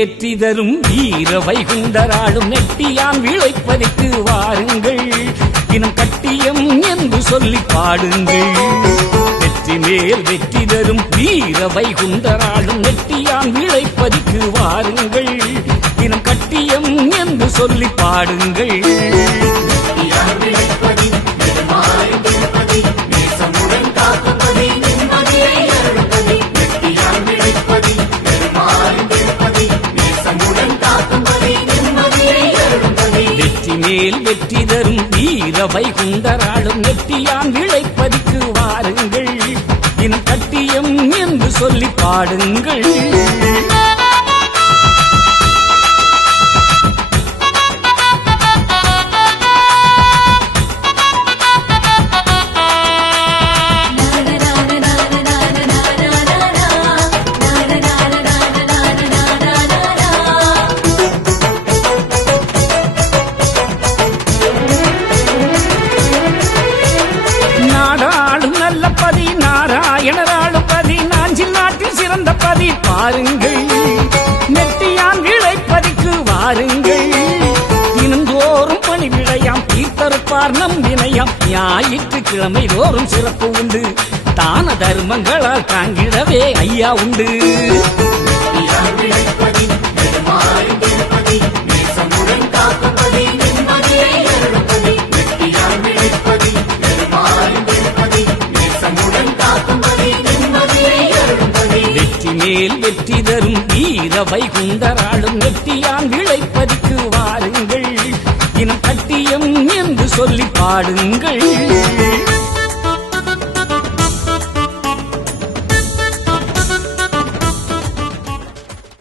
வெற்றி தரும் வீர வைகுண்டராடும் நெட்டியான் விளைப்பதற்கு வாருங்கள் தினம் கட்டியம் என்று சொல்லி பாடுங்கள் வெற்றி மேல் வெற்றி தரும் வீர வைகுண்டராடும் நெட்டியான் விளைப்பதற்கு வாருங்கள் தினம் கட்டியம் என்று சொல்லி பாடுங்கள் வெற்றி மேல் வெற்றி தரும் வீர வைகுண்டராடும் நெட்டியான் விளைப்பதற்கு வாருங்கள் தினம் கட்டியம் என்று சொல்லி பாடுங்கள் நாராயணராடும் பதி நாஞ்சில் நாட்டில் சிறந்த பதி பாருங்கள் நெட்டியான் விளைப்பதிக்கு வாருங்கள் தினந்தோறும் பணி விழையாம் தீர்த்தருப்பார் நம் வினையாம் ஞாயிற்றுக்கிழமை தோறும் சிறப்பு உண்டு தான தர்மங்களால் தாங்கிடவே ஐயா உண்டு வெற்றி மேல் வெற்றி தரும் வீர வைகுண்டராடும் நெட்டியான் விளைப்பதற்கு வாருங்கள் தினம் கட்டியம் என்று சொல்லி பாடுங்கள்